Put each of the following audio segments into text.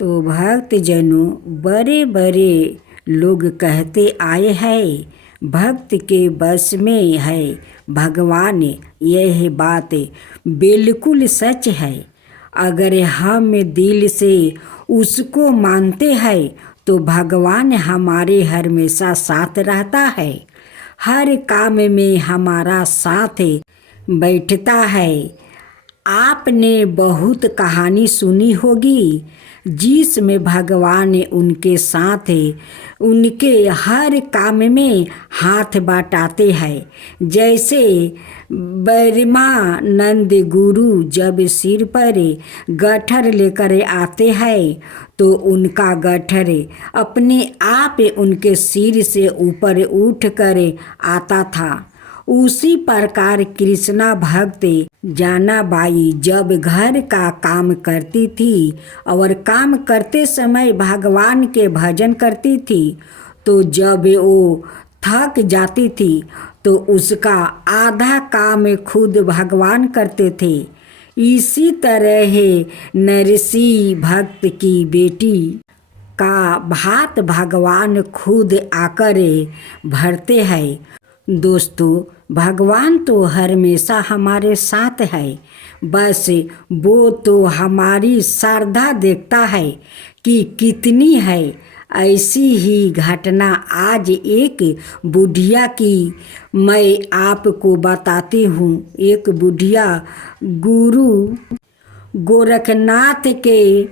तो भक्तजनों, बड़े बड़े लोग कहते आए हैं भक्त के बस में है भगवान। यह बात बिल्कुल सच है। अगर हम दिल से उसको मानते हैं तो भगवान हमारे हमेशा साथ रहता है, हर काम में हमारा साथ बैठता है। आपने बहुत कहानी सुनी होगी जिसमें भगवान उनके साथ उनके हर काम में हाथ बटाते हैं। जैसे ब्रह्मानंद गुरु जब सिर पर गट्ठर लेकर आते हैं तो उनका गट्ठर अपने आप उनके सिर से ऊपर उठ कर आता था। उसी प्रकार कृष्णा भक्त जानाबाई जब घर का काम करती थी और काम करते समय भगवान के भजन करती थी, तो जब वो थक जाती थी तो उसका आधा काम खुद भगवान करते थे। इसी तरह नरसी भक्त की बेटी का भात भगवान खुद आकर भरते हैं। दोस्तों, भगवान तो हमेशा हमारे साथ है, बस वो तो हमारी श्रद्धा देखता है कि कितनी है। ऐसी ही घटना आज एक बुढ़िया की मैं आपको बताती हूँ। एक बुढ़िया गुरु गोरखनाथ के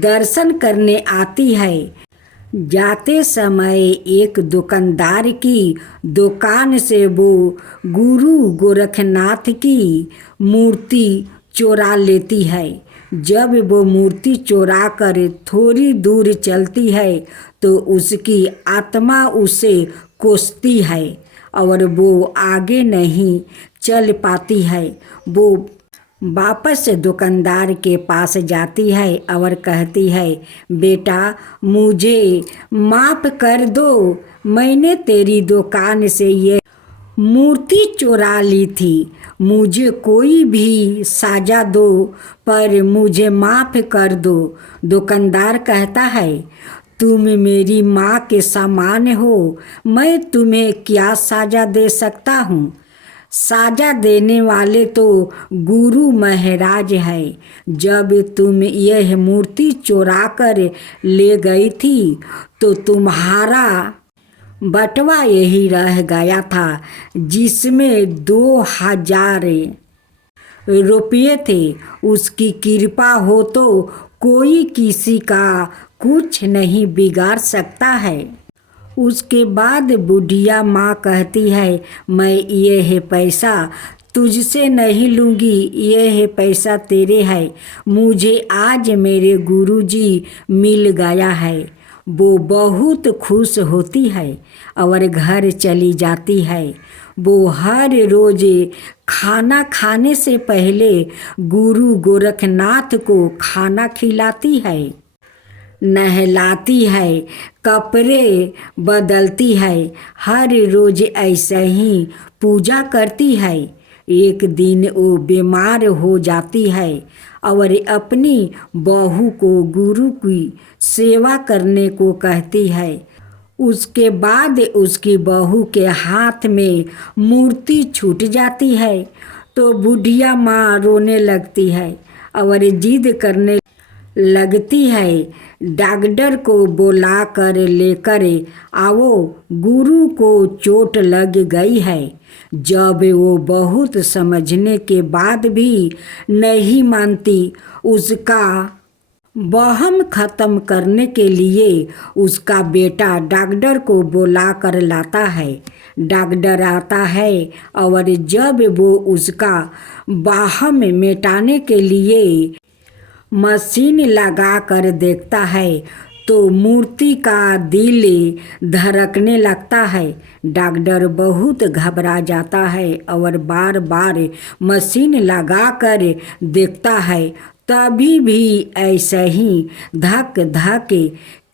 दर्शन करने आती है। जाते समय एक दुकानदार की दुकान से वो गुरु गोरखनाथ की मूर्ति चुरा लेती है। जब वो मूर्ति चुरा कर थोड़ी दूर चलती है तो उसकी आत्मा उसे कोसती है और वो आगे नहीं चल पाती है। वो वापस दुकानदार के पास जाती है और कहती है, बेटा मुझे माफ़ कर दो, मैंने तेरी दुकान से ये मूर्ति चुरा ली थी। मुझे कोई भी सजा दो पर मुझे माफ़ कर दो। दुकानदार कहता है, तुम मेरी माँ के समान हो, मैं तुम्हें क्या सजा दे सकता हूँ। साजा देने वाले तो गुरु महाराज है। जब तुम यह मूर्ति चुरा कर ले गई थी तो तुम्हारा बटवा यही रह गया था जिसमें 2000 रुपये थे। उसकी कृपा हो तो कोई किसी का कुछ नहीं बिगाड़ सकता है। उसके बाद बुढ़िया माँ कहती है, मैं यह पैसा तुझसे नहीं लूँगी, यह पैसा तेरे है। मुझे आज मेरे गुरुजी मिल गया है। वो बहुत खुश होती है और घर चली जाती है। वो हर रोज खाना खाने से पहले गुरु गोरखनाथ को खाना खिलाती है, नहलाती है, कपड़े बदलती है, हर रोज ऐसे ही पूजा करती है। एक दिन वो बीमार हो जाती है और अपनी बहू को गुरु की सेवा करने को कहती है। उसके बाद उसकी बहू के हाथ में मूर्ति छूट जाती है तो बुढ़िया माँ रोने लगती है और जिद करने लगती है, डॉक्टर को बुला कर लेकर आओ, गुरु को चोट लग गई है। जब वो बहुत समझने के बाद भी नहीं मानती, उसका वहम खत्म करने के लिए उसका बेटा डॉक्टर को बुला कर लाता है। डॉक्टर आता है और जब वो उसका वहम मिटाने के लिए मशीन लगा कर देखता है तो मूर्ति का दिल धड़कने लगता है। डॉक्टर बहुत घबरा जाता है और बार बार मशीन लगा कर देखता है, तभी भी ऐसे ही धक धक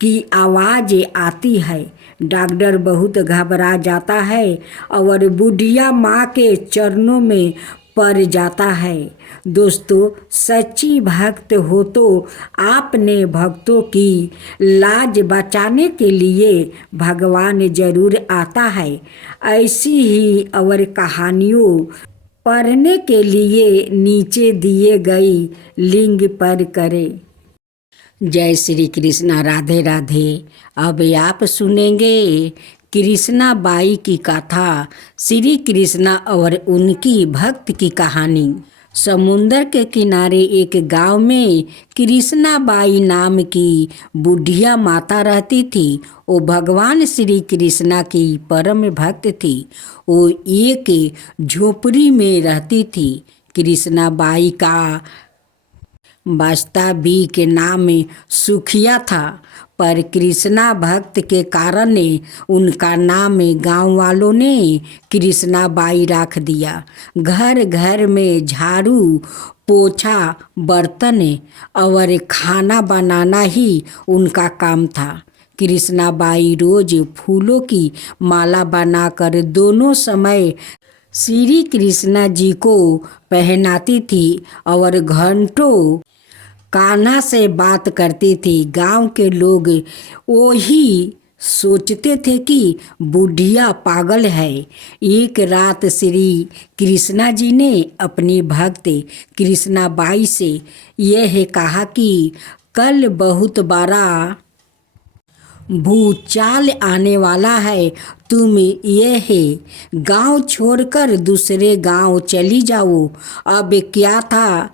की आवाज़ आती है। डॉक्टर बहुत घबरा जाता है और बुढ़िया माँ के चरणों में पर जाता है। दोस्तों, सच्ची भक्त हो तो आपने भक्तों की लाज बचाने के लिए भगवान जरूर आता है। ऐसी ही और कहानियों पढ़ने के लिए नीचे दिए गई लिंक पर करें। जय श्री कृष्णा। राधे राधे। अब आप सुनेंगे कृष्णा बाई की कथा, श्री कृष्णा और उनकी भक्त की कहानी। समुंदर के किनारे एक गांव में कृष्णा बाई नाम की बुढ़िया माता रहती थी। वो भगवान श्री कृष्णा की परम भक्त थी। वो एक झोपड़ी में रहती थी। कृष्णा बाई का वास्तविक के नाम सुखिया था, पर कृष्णा भक्त के कारण उनका नाम गांव वालों ने कृष्णा बाई रख दिया। घर घर में झाड़ू पोछा, बर्तन और खाना बनाना ही उनका काम था। कृष्णा बाई रोज फूलों की माला बनाकर दोनों समय श्री कृष्णा जी को पहनाती थी और घंटों कान्हा से बात करती थी। गांव के लोग वही सोचते थे कि बुढ़िया पागल है। एक रात श्री कृष्णा जी ने अपनी भक्त कृष्णा बाई से यह कहा कि कल बहुत बड़ा भूचाल आने वाला है। तुम यह गांव छोड़कर दूसरे गांव चली जाओ। अब क्या था,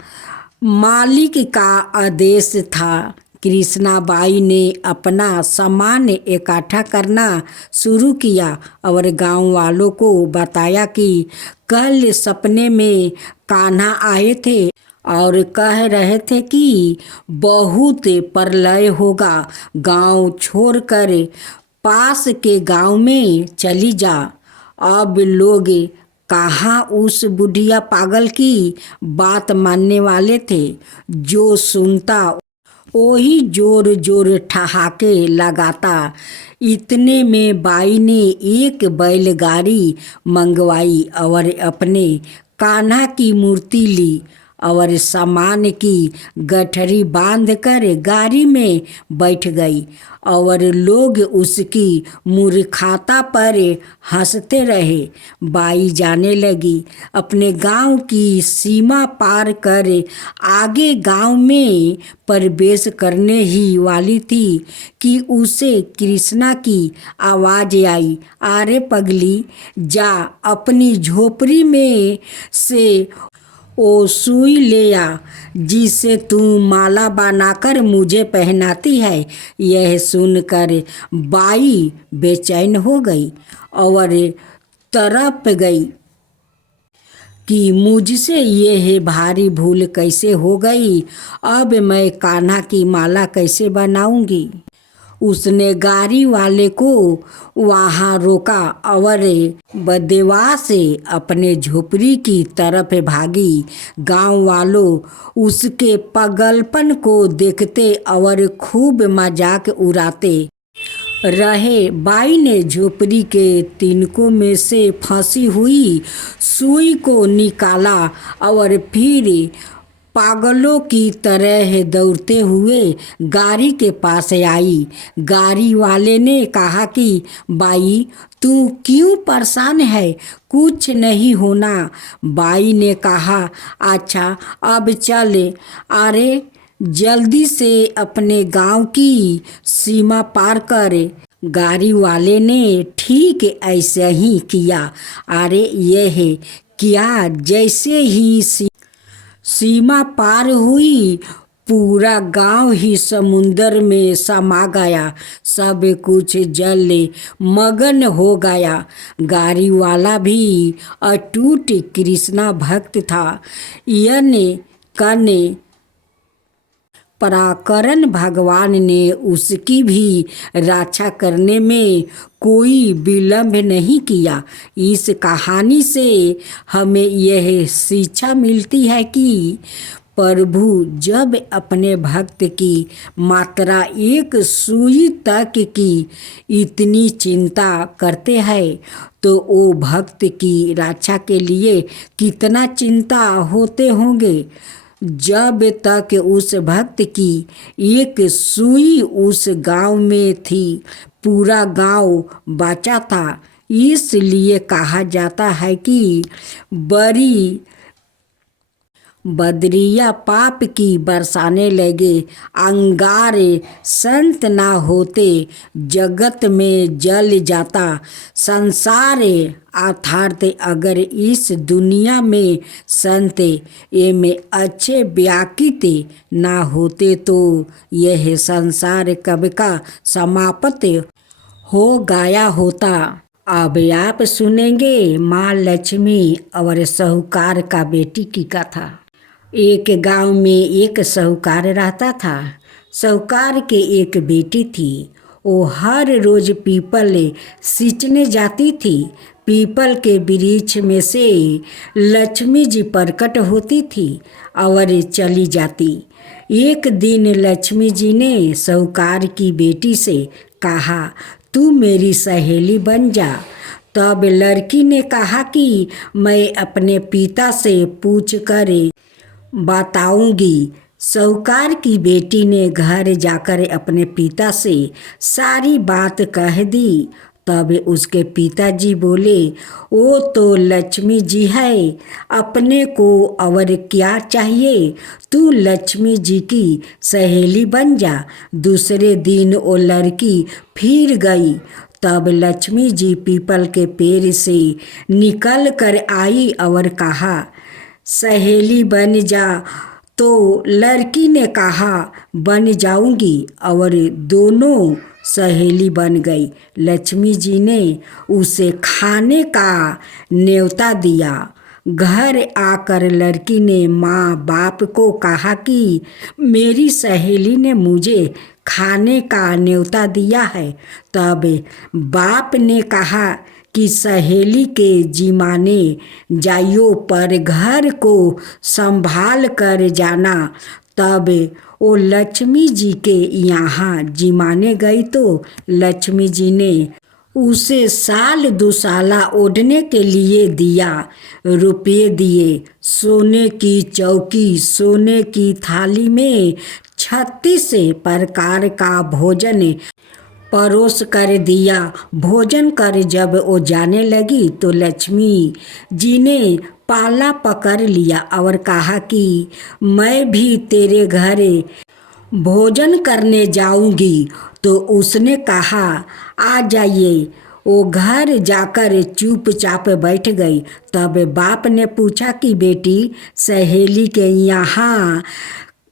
मालिक का आदेश था। कृष्णा बाई ने अपना सामान इकट्ठा करना शुरू किया और गांव वालों को बताया कि कल सपने में कान्हा आए थे और कह रहे थे कि बहुत प्रलय होगा। गांव छोड़कर पास के गांव में चली जा। अब लोग कहाँ उस बुढ़िया पागल की बात मानने वाले थे। जो सुनता वही जोर जोर ठहाके लगाता। इतने में बाई ने एक बैलगाड़ी मंगवाई और अपने कान्हा की मूर्ति ली और सामान की गठरी बांधकर गाड़ी में बैठ गई और लोग उसकी मूर्खता पर हंसते रहे। बाई जाने लगी। अपने गांव की सीमा पार कर आगे गांव में प्रवेश करने ही वाली थी कि उसे कृष्णा की आवाज़ आई, अरे पगली, जा अपनी झोपड़ी में से ओ सुई ले आ जिसे तू माला बनाकर मुझे पहनाती है। यह सुनकर बाई बेचैन हो गई और तड़प गई कि मुझसे यह भारी भूल कैसे हो गई। अब मैं कान्हा की माला कैसे बनाऊंगी। उसने गाड़ी वाले को वहाँ रोका और बदवा से अपने झोपड़ी की तरफ भागी। गांव वालों उसके पागलपन को देखते और खूब मजाक उड़ाते रहे। बाई ने झोपड़ी के तिनकों में से फंसी हुई सुई को निकाला और फिर पागलों की तरह दौड़ते हुए गाड़ी के पास आई। गाड़ी वाले ने कहा कि बाई, तू क्यों परेशान है, कुछ नहीं होना। बाई ने कहा, अच्छा अब चल। अरे जल्दी से अपने गांव की सीमा पार कर। गाड़ी वाले ने ठीक ऐसे ही किया। अरे यह क्या, जैसे ही सीमा पार हुई पूरा गांव ही समुंदर में समा गया। सब कुछ जल मगन हो गया। गाड़ी वाला भी अटूट कृष्णा भक्त था। यने कने पराकरण भगवान ने उसकी भी रक्षा करने में कोई विलंब नहीं किया। इस कहानी से हमें यह शिक्षा मिलती है कि प्रभु जब अपने भक्त की मात्रा एक सुई तक की इतनी चिंता करते हैं तो वो भक्त की रक्षा के लिए कितना चिंता होते होंगे। जब तक उस भक्त की एक सुई उस गांव में थी पूरा गांव बचा था। इसलिए कहा जाता है कि बड़ी बदरिया पाप की बरसाने लगे, अंगारे संत ना होते जगत में जल जाता संसार। अर्थात अगर इस दुनिया में संत में अच्छे व्याकित ना होते तो यह संसार कब का समाप्त हो गया होता। अब आप सुनेंगे माँ लक्ष्मी और साहूकार का बेटी की कथा। एक गांव में एक साहूकार रहता था। साहूकार के एक बेटी थी। वो हर रोज पीपल सींचने जाती थी। पीपल के वृक्ष में से लक्ष्मी जी प्रकट होती थी और चली जाती। एक दिन लक्ष्मी जी ने साहूकार की बेटी से कहा, तू मेरी सहेली बन जा। तब लड़की ने कहा कि मैं अपने पिता से पूछ कर बताऊंगी। साहूकार की बेटी ने घर जाकर अपने पिता से सारी बात कह दी। तब उसके पिताजी बोले, वो तो लक्ष्मी जी है, अपने को और क्या चाहिए, तू लक्ष्मी जी की सहेली बन जा। दूसरे दिन वो लड़की फिर गई। तब लक्ष्मी जी पीपल के पेड़ से निकल कर आई और कहा, सहेली बन जा। तो लड़की ने कहा, बन जाऊंगी, और दोनों सहेली बन गई। लक्ष्मी जी ने उसे खाने का न्योता दिया। घर आकर लड़की ने माँ बाप को कहा कि मेरी सहेली ने मुझे खाने का न्योता दिया है। तब बाप ने कहा कि सहेली के जिमाने जाइयो पर घर को संभाल कर जाना। तब वो लक्ष्मी जी के यहाँ जिमाने गई तो लक्ष्मी जी ने उसे साल दुसाला ओढ़ने के लिए दिया, रुपये दिए, सोने की चौकी, सोने की थाली में 36 प्रकार का भोजन परोस कर दिया। भोजन कर जब वो जाने लगी तो लक्ष्मी जी ने पाला पकड़ लिया और कहा कि मैं भी तेरे घर भोजन करने जाऊंगी। तो उसने कहा, आ जाइए। वो घर जाकर चुपचाप बैठ गई। तब बाप ने पूछा कि बेटी, सहेली के यहाँ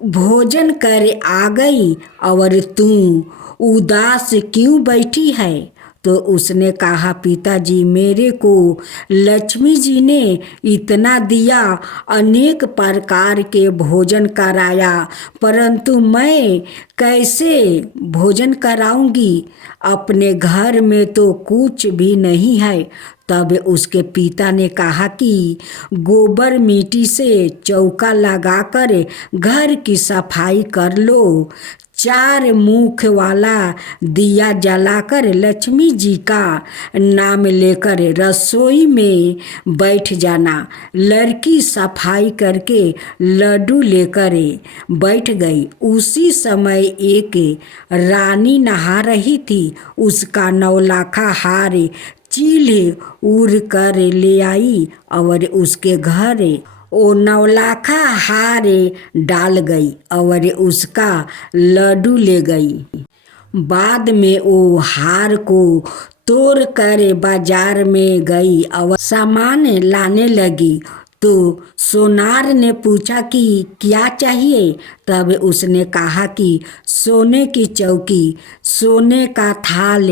भोजन कर आ गई और तू उदास क्यों बैठी है? तो उसने कहा, पिताजी, मेरे को लक्ष्मी जी ने इतना दिया, अनेक प्रकार के भोजन कराया, परंतु मैं कैसे भोजन कराऊंगी? अपने घर में तो कुछ भी नहीं है। तब उसके पिता ने कहा कि गोबर मिट्टी से चौका लगाकर घर की सफाई कर लो। 4 मुख वाला दिया जलाकर लक्ष्मी जी का नाम लेकर रसोई में बैठ जाना। लड़की सफाई करके लड्डू लेकर बैठ गई। उसी समय एक रानी नहा रही थी। उसका 9 लाखा हार चील उड़ कर ले आई और उसके घर वो 9 लाखा हार डाल गई और उसका लड्डू ले गई। बाद में वो हार को तोड़ कर बाजार में गई और सामान लाने लगी। तो सोनार ने पूछा कि क्या चाहिए? तब उसने कहा कि सोने की चौकी, सोने का थाल,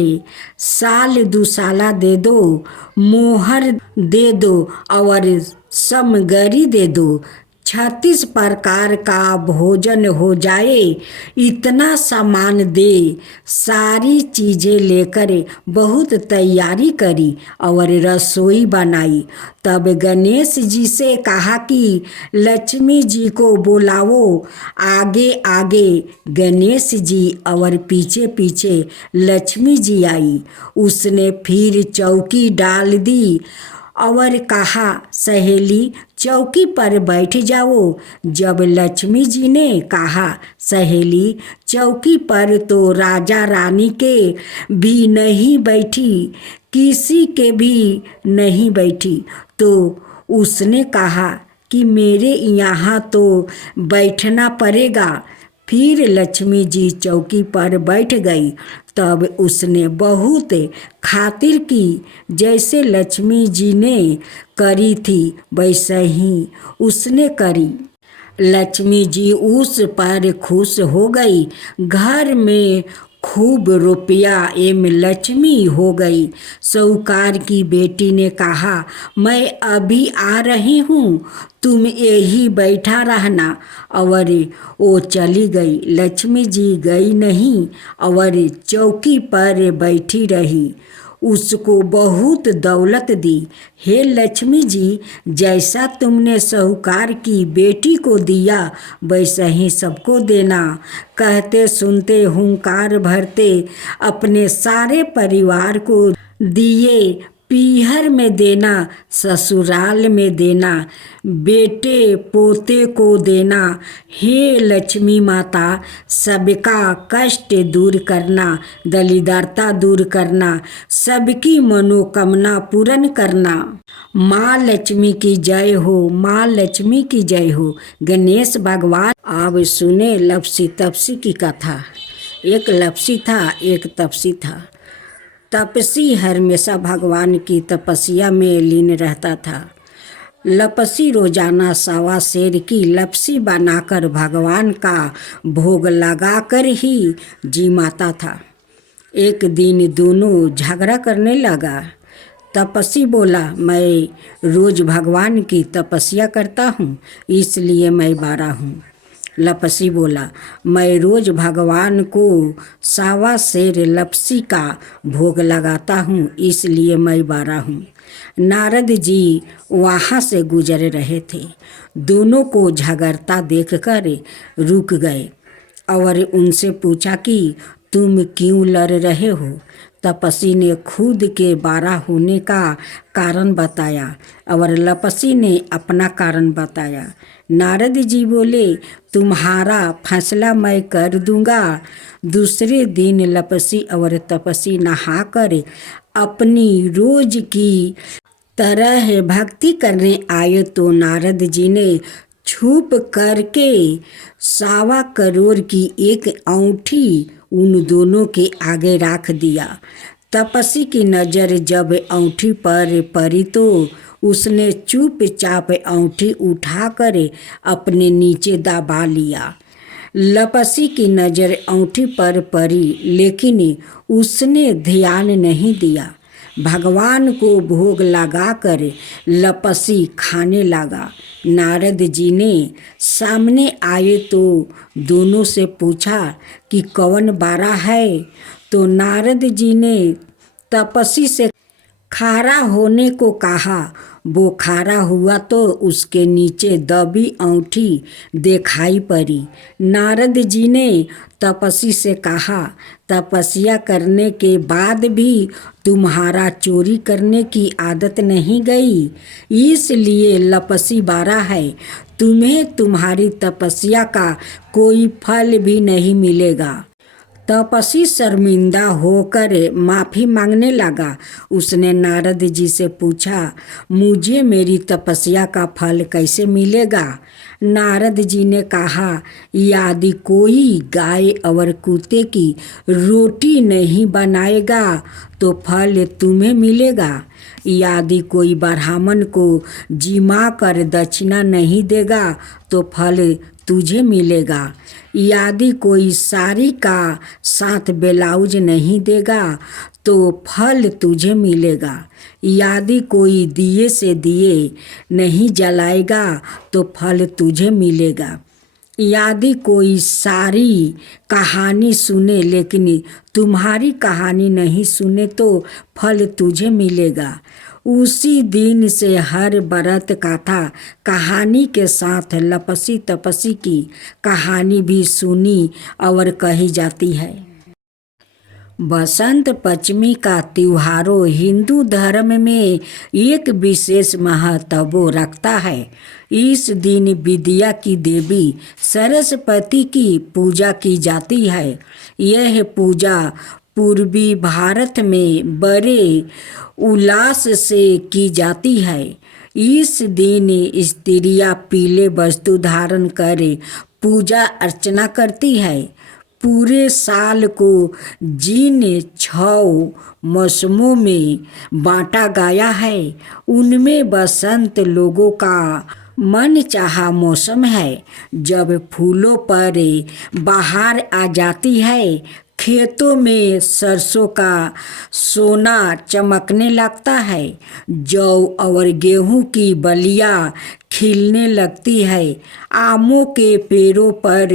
साल दुसाला दे दो, मोहर दे दो और समगरी दे दो। 36 प्रकार का भोजन हो जाए, इतना सामान दे। सारी चीज़ें लेकर बहुत तैयारी करी और रसोई बनाई। तब गणेश जी से कहा कि लक्ष्मी जी को बुलाओ। आगे आगे गणेश जी और पीछे पीछे लक्ष्मी जी आई। उसने फिर चौकी डाल दी और कहा, सहेली चौकी पर बैठ जाओ। जब लक्ष्मी जी ने कहा, सहेली चौकी पर तो राजा रानी के भी नहीं बैठी, किसी के भी नहीं बैठी, तो उसने कहा कि मेरे यहाँ तो बैठना पड़ेगा। फिर लक्ष्मी जी चौकी पर बैठ गई। तब उसने बहुत खातिर की। जैसे लक्ष्मी जी ने करी थी वैसे ही उसने करी। लक्ष्मी जी उस पर खुश हो गई। घर में खूब रुपया एवं लक्ष्मी हो गई। साहूकार की बेटी ने कहा, मैं अभी आ रही हूँ, तुम यही बैठा रहना। और वो चली गई। लक्ष्मी जी गई नहीं और चौकी पर बैठी रही। उसको बहुत दौलत दी। हे लक्ष्मी जी, जैसा तुमने साहूकार की बेटी को दिया वैसा ही सबको देना। कहते सुनते हुंकार भरते अपने सारे परिवार को दिए। पीहर में देना, ससुराल में देना, बेटे पोते को देना। हे लक्ष्मी माता, सबका कष्ट दूर करना, दरिद्रता दूर करना, सबकी मनोकामना पूर्ण करना। माँ लक्ष्मी की जय हो, माँ लक्ष्मी की जय हो। गणेश भगवान। अब सुने लपसी तपसी की कथा। एक लपसी था, एक तपसी था। तपसी हमेशा भगवान की तपस्या में लीन रहता था। लपसी रोजाना 1.25 सेर की लपसी बनाकर भगवान का भोग लगाकर ही जिमाता था। एक दिन दोनों झगड़ा करने लगा। तपसी बोला, मैं रोज भगवान की तपस्या करता हूँ, इसलिए मैं बारा हूँ। लपसी बोला, मैं रोज भगवान को 1.25 सेर लपसी का भोग लगाता हूँ, इसलिए मैं बारा हूँ। नारद जी वहाँ से गुजर रहे थे। दोनों को झगड़ता देखकर रुक गए और उनसे पूछा कि तुम क्यों लड़ रहे हो। तपसी ने खुद के बारा होने का कारण बताया और लपसी ने अपना कारण बताया। नारद जी बोले, तुम्हारा फैसला मैं कर दूंगा। दूसरे दिन लपसी और तपसी नहाकर अपनी रोज की तरह भक्ति करने आए तो नारद जी ने छुप करके 1.25 करोड़ की एक अंगूठी उन दोनों के आगे रख दिया। तपसी की नज़र जब अंगूठी पर पड़ी तो उसने चुपचाप अंगूठी उठाकर अपने नीचे दबा लिया। लपसी की नज़र अंगूठी पर पड़ी लेकिन उसने ध्यान नहीं दिया। भगवान को भोग लगाकर लपसी खाने लगा। नारद जी ने सामने आए तो दोनों से पूछा कि कौन बारा है। तो नारद जी ने तपसी से खारा होने को कहा। वो खारा हुआ तो उसके नीचे दबी अंगूठी दिखाई पड़ी। नारद जी ने तपसी से कहा, तपस्या करने के बाद भी तुम्हारा चोरी करने की आदत नहीं गई, इसलिए लपसी बारा है। तुम्हें तुम्हारी तपस्या का कोई फल भी नहीं मिलेगा। तपसी शर्मिंदा होकर माफ़ी मांगने लगा। उसने नारद जी से पूछा, मुझे मेरी तपस्या का फल कैसे मिलेगा। नारद जी ने कहा, यदि कोई गाय और कुत्ते की रोटी नहीं बनाएगा तो फल तुम्हें मिलेगा। यदि कोई ब्राह्मण को जिमा कर दक्षिणा नहीं देगा तो फल तुझे मिलेगा। यदि कोई साड़ी का साथ ब्लाउज नहीं देगा तो फल तुझे मिलेगा। यदि कोई दिए से दिए नहीं जलाएगा तो फल तुझे मिलेगा। यदि कोई सारी कहानी सुने लेकिन तुम्हारी कहानी नहीं सुने तो फल तुझे मिलेगा। उसी दिन से हर बरत कथा कहानी के साथ लपसी तपसी की कहानी भी सुनी और कही जाती है। बसंत पंचमी का त्योहारों हिंदू धर्म में एक विशेष महत्व रखता है। इस दिन विद्या की देवी सरस्वती की पूजा की जाती है। यह पूजा पूर्वी भारत में बड़े उल्लास से की जाती है। इस दिन स्त्रियां पीले वस्त्र धारण कर पूजा अर्चना करती है। पूरे साल को जिन 6 मौसमों में बांटा गया है उनमें बसंत लोगों का मनचाहा मौसम है। जब फूलों पर बहार आ जाती है, खेतों में सरसों का सोना चमकने लगता है, जौ और गेहूं की बलियां खिलने लगती है, आमों के पेड़ों पर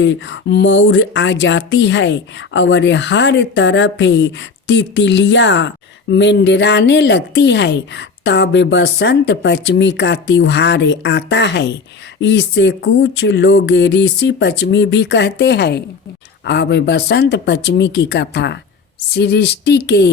मोर आ जाती है और हर तरफ तितलियां मंडराने लगती है, तब बसंत पंचमी का त्योहार आता है। इसे कुछ लोग ऋषि पंचमी भी कहते हैं। अब बसंत पंचमी की कथा। सृष्टि के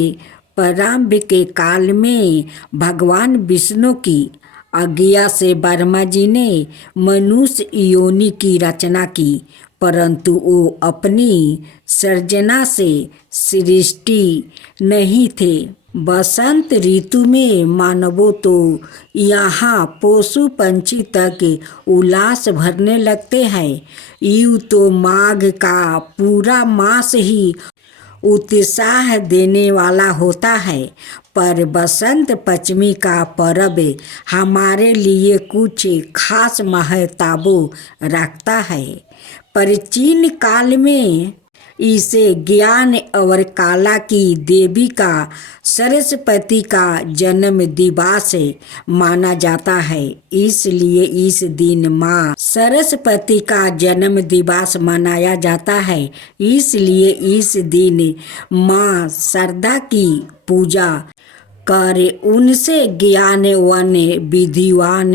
प्रारंभ के काल में भगवान विष्णु की आज्ञा से ब्रह्मा जी ने मनुष्य योनि की रचना की, परंतु वो अपनी सृजना से सृष्टि नहीं थे। बसंत ऋतु में मानवों तो यहाँ पशु पंछी तक उल्लास भरने लगते हैं। यूँ तो माघ का पूरा मास ही उत्साह देने वाला होता है, पर बसंत पंचमी का पर्व हमारे लिए कुछ खास महत्व रखता है। प्राचीन काल में इसे ज्ञान और कला की देवी का सरस्वती का जन्म दिवस माना जाता है। इसलिए इस दिन माँ सरस्वती का जन्म दिवस मनाया जाता है। इसलिए इस दिन माँ शारदा की पूजा कर उनसे ज्ञानवान विद्वान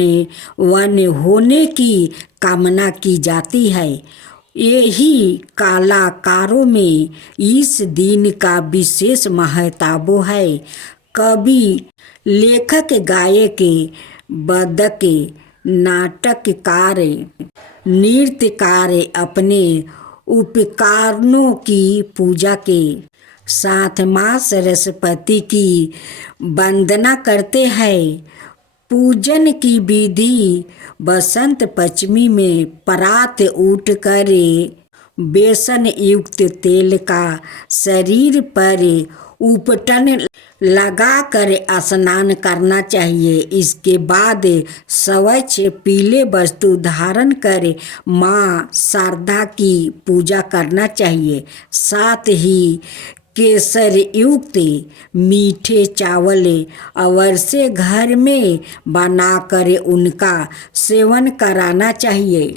होने की कामना की जाती है। यही कलाकारों में इस दिन का विशेष महत्व है। कवि, लेखक, गायक, वादक, नाटककार, नृत्यकार अपने उपकरणों की पूजा के साथ माँ सरस्वती की वंदना करते हैं। पूजन की विधि बसंत पंचमी में प्रातः उठकर बेसन युक्त तेल का शरीर पर उपटन लगाकर स्नान करना चाहिए। इसके बाद स्वच्छ पीले वस्त्र धारण कर माँ शारदा की पूजा करना चाहिए। साथ ही केसर युक्त मीठे चावल अवश्य घर में बनाकर उनका सेवन कराना चाहिए।